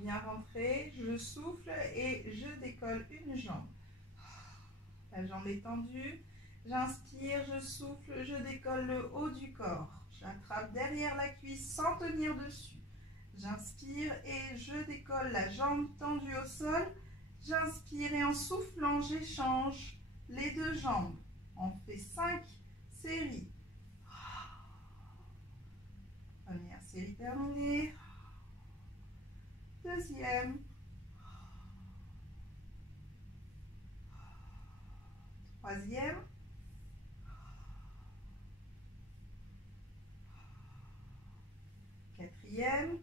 bien rentrer, je souffle et je décolle une jambe. La jambe est tendue, j'inspire, je souffle, je décolle le haut du corps. J'attrape derrière la cuisse sans tenir dessus. J'inspire et je décolle la jambe tendue au sol. J'inspire et en soufflant, j'échange les deux jambes. On fait 5 séries. Première série terminée. Deuxième. Troisième. Quatrième.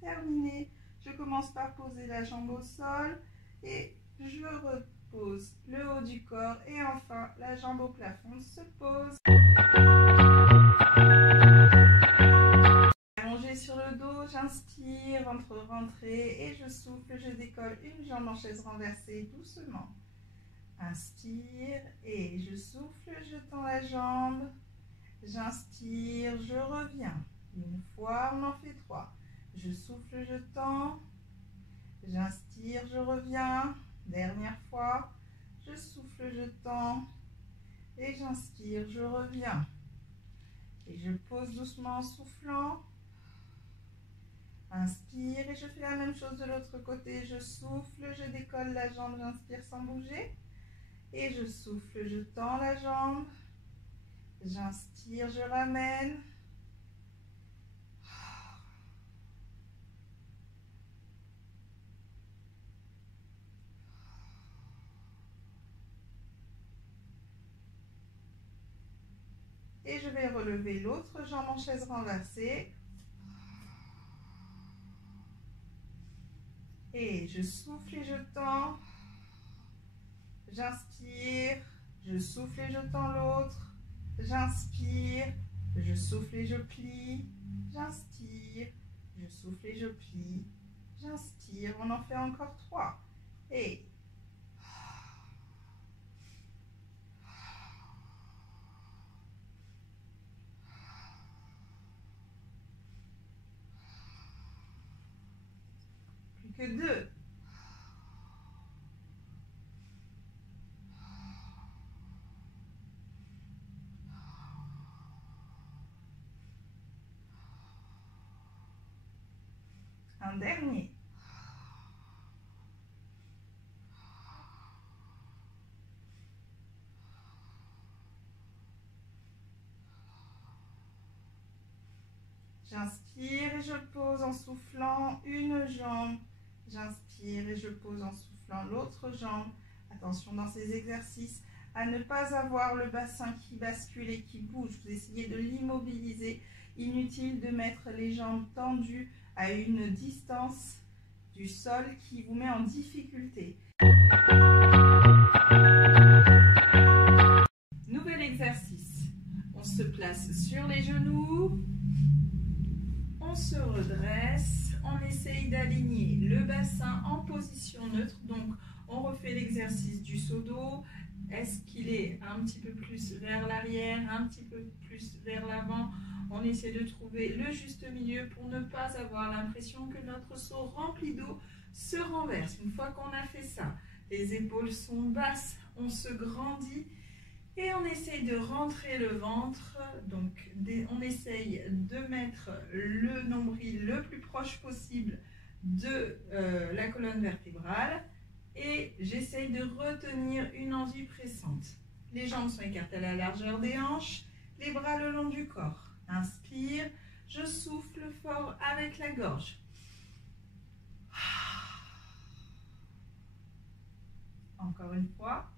Terminé. Je commence par poser la jambe au sol et je repose le haut du corps et enfin la jambe au plafond se pose. Allongé sur le dos, j'inspire, ventre rentré et je souffle, je décolle une jambe en chaise renversée doucement. Inspire et je souffle, je tends la jambe. J'inspire, je reviens. Une fois, on en fait 3. Je souffle, je tends. J'inspire, je reviens. Dernière fois. Je souffle, je tends. Et j'inspire, je reviens. Et je pose doucement en soufflant. Inspire et je fais la même chose de l'autre côté. Je souffle, je décolle la jambe, j'inspire sans bouger. Et je souffle, je tends la jambe. J'inspire, je ramène. Et je vais relever l'autre jambe en chaise renversée. Et je souffle et je tends. J'inspire, je souffle et je tends l'autre. J'inspire, je souffle et je plie. J'inspire, je souffle et je plie. J'inspire, on en fait encore 3. Et plus que 2. Un dernier. J'inspire et je pose en soufflant une jambe. J'inspire et je pose en soufflant l'autre jambe. Attention dans ces exercices à ne pas avoir le bassin qui bascule et qui bouge. Vous essayez de l'immobiliser. Inutile de mettre les jambes tendues à une distance du sol qui vous met en difficulté. Nouvel exercice. On se place sur les genoux. On se redresse, on essaye d'aligner le bassin en position neutre. Donc, on refait l'exercice du seau d'eau. Est-ce qu'il est un petit peu plus vers l'arrière, un petit peu plus vers l'avant? On essaie de trouver le juste milieu pour ne pas avoir l'impression que notre seau rempli d'eau se renverse. Une fois qu'on a fait ça, les épaules sont basses, on se grandit. Et on essaye de rentrer le ventre, donc on essaye de mettre le nombril le plus proche possible de la colonne vertébrale et j'essaye de retenir une envie pressante. Les jambes sont écartées à la largeur des hanches, les bras le long du corps. Inspire, je souffle fort avec la gorge. Encore une fois.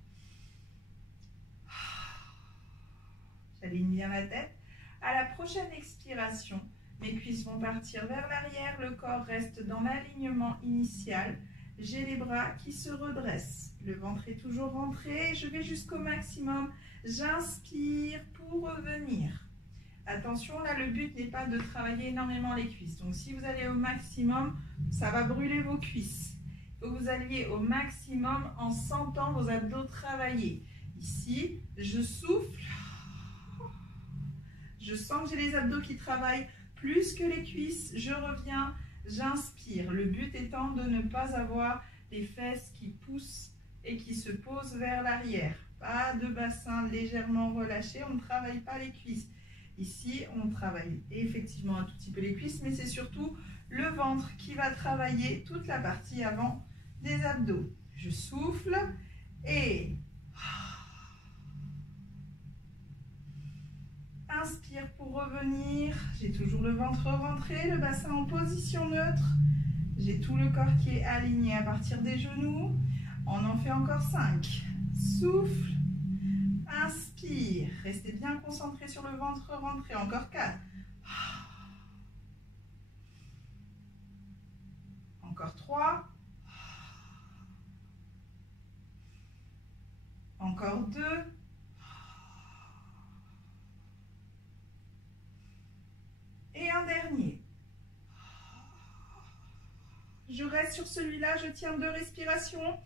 J'aligne bien la tête. À la prochaine expiration, mes cuisses vont partir vers l'arrière, le corps reste dans l'alignement initial. J'ai les bras qui se redressent. Le ventre est toujours rentré. Je vais jusqu'au maximum. J'inspire pour revenir. Attention, là, le but n'est pas de travailler énormément les cuisses. Donc, si vous allez au maximum, ça va brûler vos cuisses. Il faut que vous alliez au maximum en sentant vos abdos travailler. Ici, je souffle. Je sens que j'ai les abdos qui travaillent plus que les cuisses. Je reviens, j'inspire. Le but étant de ne pas avoir les fesses qui poussent et qui se posent vers l'arrière. Pas de bassin légèrement relâché, on ne travaille pas les cuisses. Ici, on travaille effectivement un tout petit peu les cuisses, mais c'est surtout le ventre qui va travailler toute la partie avant des abdos. Je souffle et inspire pour revenir. J'ai toujours le ventre rentré, le bassin en position neutre. J'ai tout le corps qui est aligné à partir des genoux. On en fait encore 5. Souffle. Inspire. Restez bien concentré sur le ventre rentré. Encore 4. Encore 3. Encore 2. Et un dernier. Je reste sur celui-là, je tiens 2 respirations.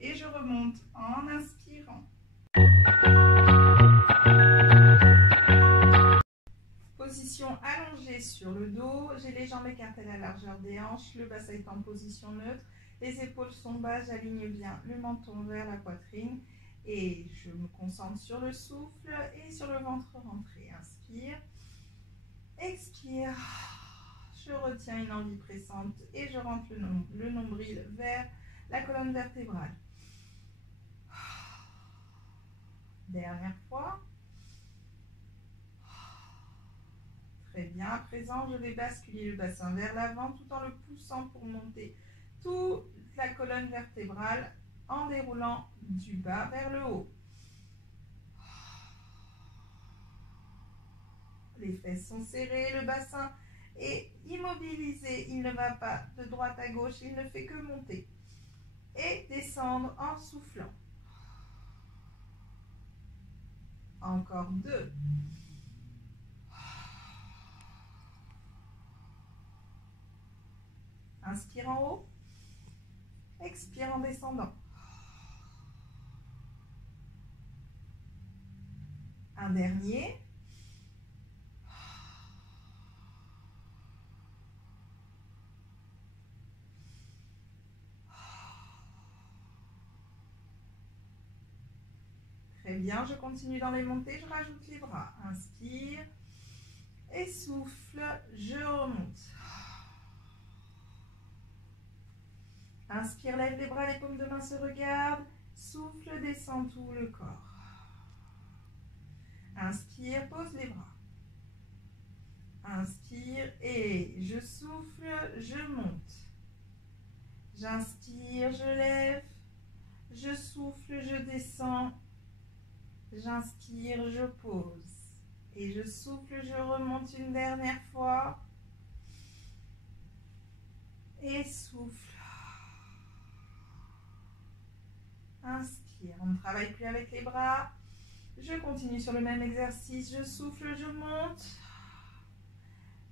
Et je remonte en inspirant. Position allongée sur le dos. J'ai les jambes écartées à la largeur des hanches. Le bassin est en position neutre. Les épaules sont bas. J'aligne bien le menton vers la poitrine. Et je me concentre sur le souffle et sur le ventre rentré. Inspire. Expire. Je retiens une envie pressante et je rentre le nombril vers la colonne vertébrale. Dernière fois. Très bien. À présent, je vais basculer le bassin vers l'avant tout en le poussant pour monter toute la colonne vertébrale en déroulant du bas vers le haut. Les fesses sont serrées, le bassin est immobilisé. Il ne va pas de droite à gauche, il ne fait que monter. Et descendre en soufflant. Encore 2. Inspire en haut. Expire en descendant. Un dernier. Très bien, je continue dans les montées, je rajoute les bras. Inspire et souffle, je remonte. Inspire, lève les bras, les paumes de main se regardent. Souffle, descend tout le corps. Inspire, pose les bras. Inspire et je souffle, je monte. J'inspire, je lève. Je souffle, je descends. J'inspire, je pose. Et je souffle, je remonte une dernière fois. Et souffle. Inspire. On ne travaille plus avec les bras. Je continue sur le même exercice. Je souffle, je monte.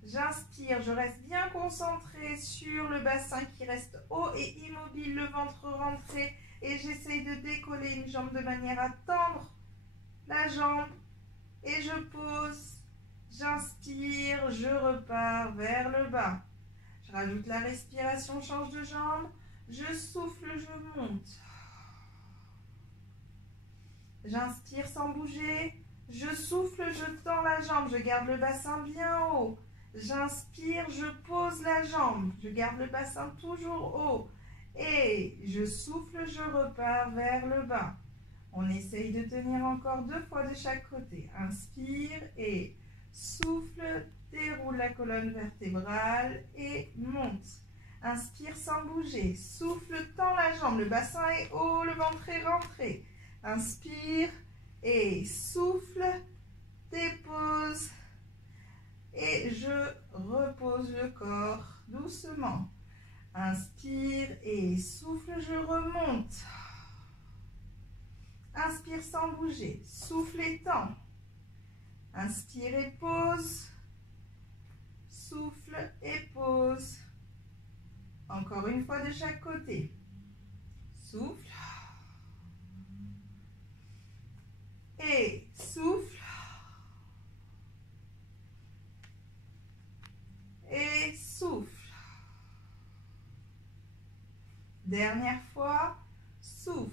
J'inspire, je reste bien concentrée sur le bassin qui reste haut et immobile, le ventre rentré. Et j'essaye de décoller une jambe de manière à tendre la jambe. Et je pose. J'inspire, je repars vers le bas. Je rajoute la respiration, change de jambe. Je souffle, je monte. J'inspire sans bouger. Je souffle, je tends la jambe. Je garde le bassin bien haut. J'inspire, je pose la jambe. Je garde le bassin toujours haut. Et je souffle, je repars vers le bas. On essaye de tenir encore 2 fois de chaque côté. Inspire et souffle, déroule la colonne vertébrale et monte. Inspire sans bouger. Souffle, tend la jambe. Le bassin est haut, le ventre est rentré. Inspire et souffle, dépose et je repose le corps doucement. Inspire et souffle, je remonte. Inspire sans bouger, souffle et tend. Inspire et pose. Souffle et pose. Encore une fois de chaque côté. Souffle. Et souffle. Et souffle. Dernière fois, souffle.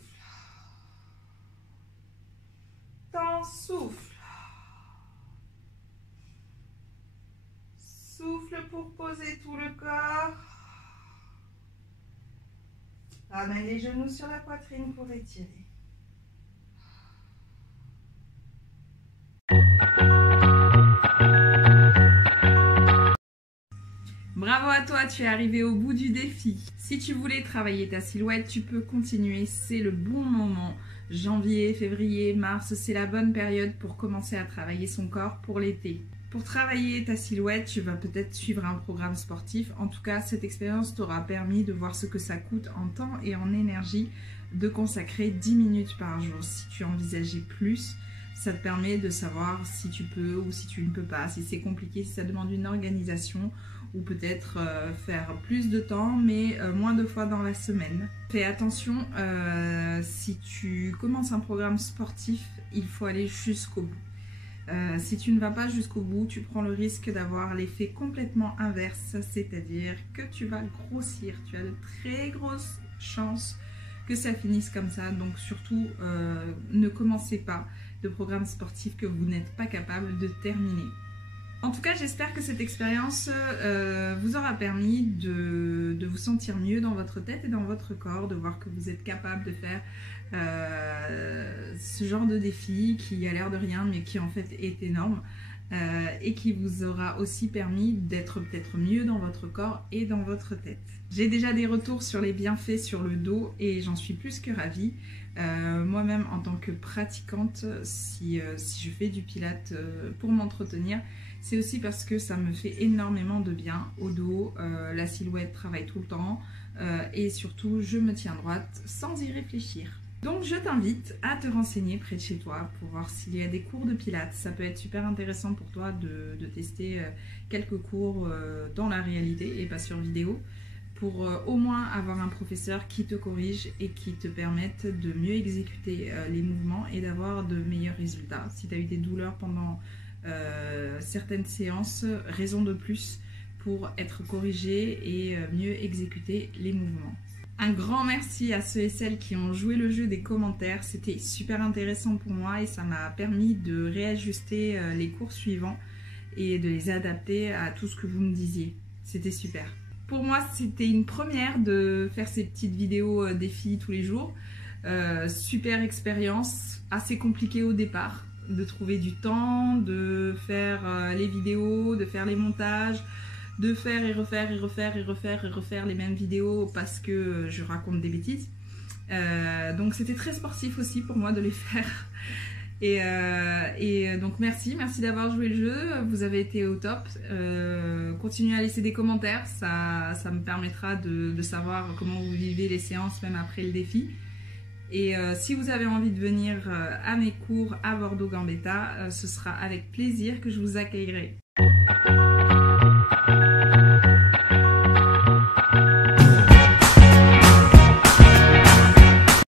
Temps, souffle. Souffle pour poser tout le corps. Ramène les genoux sur la poitrine pour étirer. Bravo à toi, tu es arrivé au bout du défi. Si tu voulais travailler ta silhouette, tu peux continuer, c'est le bon moment. Janvier, février, mars, c'est la bonne période pour commencer à travailler son corps pour l'été. Pour travailler ta silhouette, tu vas peut-être suivre un programme sportif. En tout cas, cette expérience t'aura permis de voir ce que ça coûte en temps et en énergie de consacrer 10 minutes par jour. Si tu envisageais plus, ça te permet de savoir si tu peux ou si tu ne peux pas, si c'est compliqué, si ça demande une organisation ou peut-être faire plus de temps mais moins de fois dans la semaine. Fais attention, si tu commences un programme sportif, il faut aller jusqu'au bout. Si tu ne vas pas jusqu'au bout, tu prends le risque d'avoir l'effet complètement inverse, c'est-à-dire que tu vas grossir. Tu as de très grosses chances que ça finisse comme ça, donc surtout ne commencez pas de programme sportif que vous n'êtes pas capable de terminer. En tout cas, j'espère que cette expérience vous aura permis de vous sentir mieux dans votre tête et dans votre corps, de voir que vous êtes capable de faire ce genre de défi qui a l'air de rien mais qui en fait est énorme et qui vous aura aussi permis d'être peut-être mieux dans votre corps et dans votre tête. J'ai déjà des retours sur les bienfaits sur le dos et j'en suis plus que ravie. Moi-même en tant que pratiquante, si je fais du pilate pour m'entretenir, c'est aussi parce que ça me fait énormément de bien au dos, la silhouette travaille tout le temps et surtout je me tiens droite sans y réfléchir. Donc je t'invite à te renseigner près de chez toi pour voir s'il y a des cours de pilates. Ça peut être super intéressant pour toi de tester quelques cours dans la réalité et pas sur vidéo, pour au moins avoir un professeur qui te corrige et qui te permette de mieux exécuter les mouvements et d'avoir de meilleurs résultats. Si tu as eu des douleurs pendant certaines séances, raison de plus pour être corrigé et mieux exécuter les mouvements. Un grand merci à ceux et celles qui ont joué le jeu des commentaires, c'était super intéressant pour moi et ça m'a permis de réajuster les cours suivants et de les adapter à tout ce que vous me disiez. C'était super. Pour moi, c'était une première de faire ces petites vidéos défis tous les jours. Super expérience, assez compliquée au départ, de trouver du temps, de faire les vidéos, de faire les montages, de faire et refaire et refaire et refaire et refaire les mêmes vidéos parce que je raconte des bêtises. Donc c'était très sportif aussi pour moi de les faire. Et donc merci d'avoir joué le jeu, vous avez été au top. Continuez à laisser des commentaires, ça me permettra de savoir comment vous vivez les séances même après le défi. Et si vous avez envie de venir à mes cours à Bordeaux Gambetta, ce sera avec plaisir que je vous accueillerai.